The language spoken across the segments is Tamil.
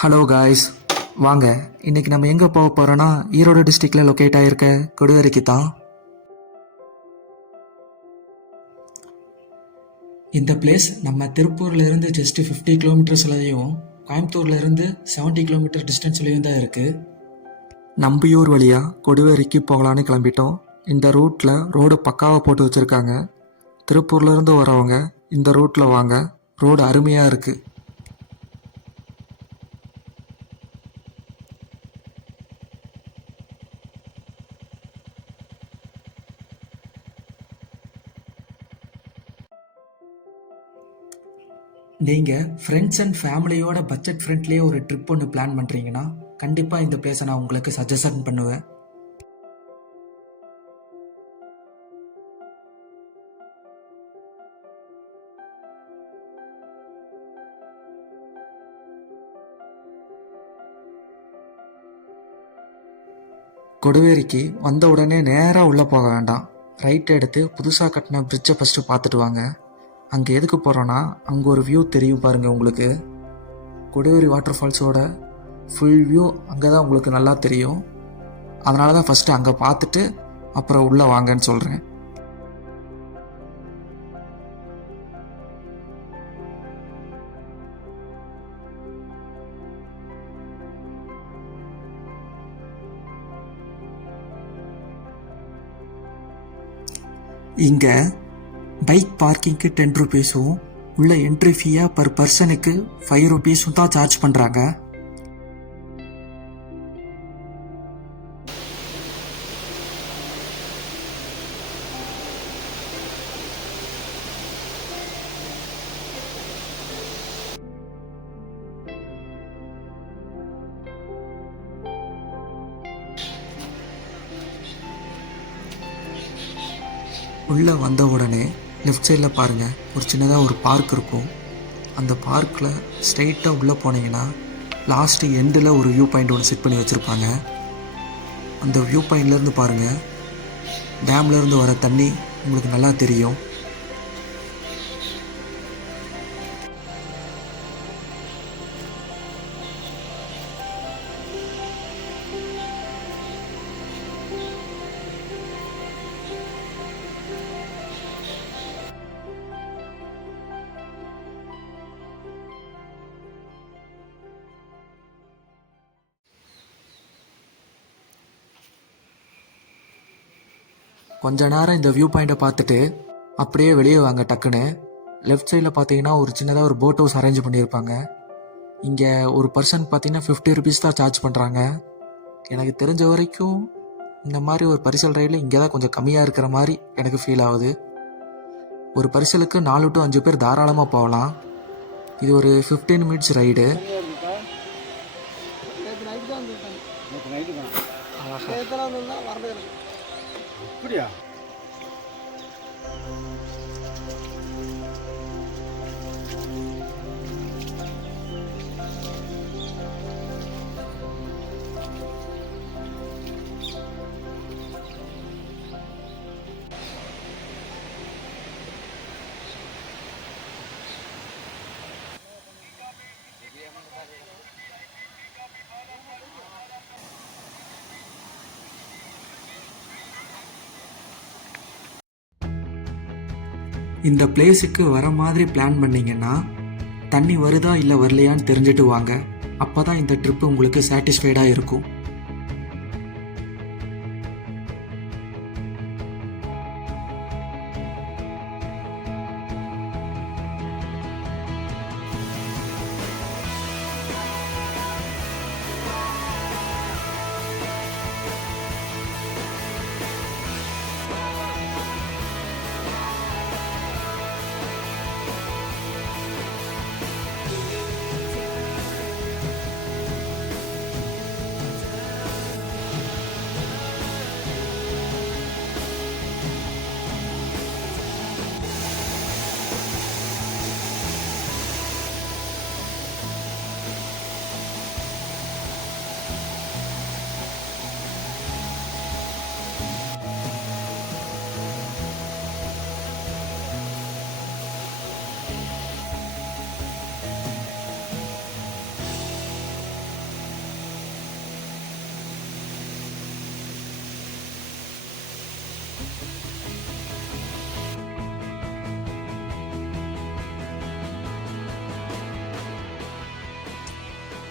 ஹலோ காய்ஸ், வாங்க. இன்னைக்கு நம்ம எங்கே போக போகிறோன்னா ஈரோடு டிஸ்ட்ரிக்டில் லொக்கேட் ஆகிருக்க கொடுவரைக்கு தான். இந்த பிளேஸ் நம்ம திருப்பூர்லேருந்து ஜஸ்ட் 50 கிலோமீட்டர்ஸ்லையும் கோயம்புத்தூர்லேருந்து 70 கிலோமீட்டர் டிஸ்டன்ஸ்லையும் தான் இருக்குது. நம்பியூர் வழியாக கொடுவரைக்கு போகலான்னு கிளம்பிட்டோம். இந்த ரூட்டில் ரோடு பக்காவாக போட்டு வச்சுருக்காங்க. திருப்பூர்லேருந்து வரவங்க இந்த ரூட்டில் வாங்க, ரோடு அருமையாக இருக்குது. நீங்கள் ஃப்ரெண்ட்ஸ் அண்ட் ஃபேமிலியோட பட்ஜெட் ஃப்ரெண்ட்லியே ஒரு ட்ரிப் ஒன்று பிளான் பண்ணுறீங்கன்னா கண்டிப்பாக இந்த பிளேஸை நான் உங்களுக்கு சஜஷன் பண்ணுவேன். கொடுவேரிக்கு வந்த உடனே நேராக உள்ளே போக வேண்டாம். ரைட் எடுத்து புதுசாக கட்டின பிரிட்ஜை ஃபஸ்ட்டு பார்த்துட்டு வாங்க. அங்கே எதுக்கு போகிறோன்னா அங்கே ஒரு வியூ தெரியும் பாருங்கள். உங்களுக்கு கொடுவேரி வாட்டர் ஃபால்ஸோட ஃபுல் வியூ அங்கே தான் உங்களுக்கு நல்லா தெரியும். அதனால தான் ஃபஸ்ட்டு அங்கே பார்த்துட்டு அப்புறம் உள்ளே வாங்கன்னு சொல்கிறேன். இங்கே பைக் பார்க்கிங்க்கு 10 ருபீஸும் உள்ள என்ட்ரி ஃபீயாக பர் பர்சனுக்கு 5 ருபீஸும் தான் சார்ஜ் பண்ணுறாங்க. உள்ளே வந்த உடனே லெஃப்ட் சைடில் பாருங்கள், ஒரு சின்னதாக ஒரு பார்க் இருக்கும். அந்த பார்க்கில் ஸ்ட்ரெயிட்டாக உள்ளே போனீங்கன்னா லாஸ்ட்டு எண்டில் ஒரு வியூ பாயிண்ட் ஒன்று செட் பண்ணி வச்சுருப்பாங்க. அந்த வியூ பாயிண்ட்லேருந்து பாருங்கள், டேம்லேருந்து வர தண்ணி உங்களுக்கு நல்லா தெரியும். கொஞ்ச நேரம் இந்த வியூ பாயிண்ட்டை பார்த்துட்டு அப்படியே வெளியே வாங்க. டக்குன்னு லெஃப்ட் சைடில் பார்த்தீங்கன்னா ஒரு சின்னதாக ஒரு போட் ஹவுஸ் அரேஞ்ச் பண்ணியிருப்பாங்க. இங்கே ஒரு பர்சன் பார்த்தீங்கன்னா 50 ருபீஸ் தான் சார்ஜ் பண்ணுறாங்க. எனக்கு தெரிஞ்ச வரைக்கும் இந்த மாதிரி ஒரு பரிசல் ரைடில் இங்கே தான் கொஞ்சம் கம்மியாக இருக்கிற மாதிரி எனக்கு ஃபீல் ஆகுது. ஒரு பரிசலுக்கு 4 to 5 பேர் தாராளமாக போகலாம். இது ஒரு 15 மினிட்ஸ் ரைடு. அப்படியா? இந்த பிளேஸுக்கு வர மாதிரி பிளான் பண்ணிங்கன்னா தண்ணி வருதா இல்லை வரலையான்னு தெரிஞ்சுட்டு வாங்க. அப்போ தான் இந்த ட்ரிப்பு உங்களுக்கு சாட்டிஸ்ஃபைடாக இருக்கும்.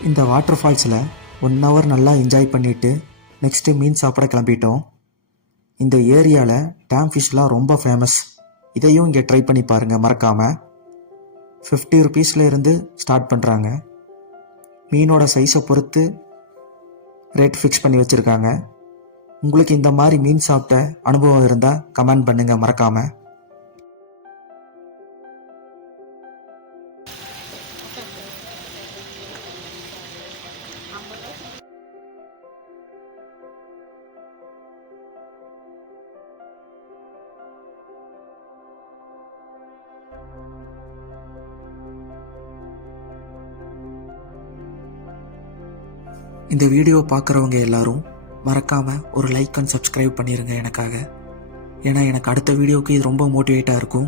இந்த வாட்டர் ஃபால்ஸில் 1 ஹவர் நல்லா என்ஜாய் பண்ணிவிட்டு நெக்ஸ்ட்டு மீன் சாப்பிட கிளம்பிட்டோம். இந்த ஏரியாவில் டேம் ஃபிஷ்லாம் ரொம்ப ஃபேமஸ். இதையும் இங்கே ட்ரை பண்ணி பாருங்கள் மறக்காமல். 50 ருபீஸில் இருந்து ஸ்டார்ட் பண்ணுறாங்க. மீனோட சைஸை பொறுத்து ரேட் ஃபிக்ஸ் பண்ணி வச்சுருக்காங்க. உங்களுக்கு இந்த மாதிரி மீன் சாப்பிட்ட அனுபவம் இருந்தால் கமெண்ட் பண்ணுங்கள் மறக்காமல். இந்த வீடியோ பார்க்குறவங்க எல்லாரும் மறக்காமல் ஒரு லைக் அண்ட் சப்ஸ்கிரைப் பண்ணிடுங்க எனக்காக. ஏன்னா எனக்கு அடுத்த வீடியோவுக்கு இது ரொம்ப மோட்டிவேட்டாக இருக்கும்.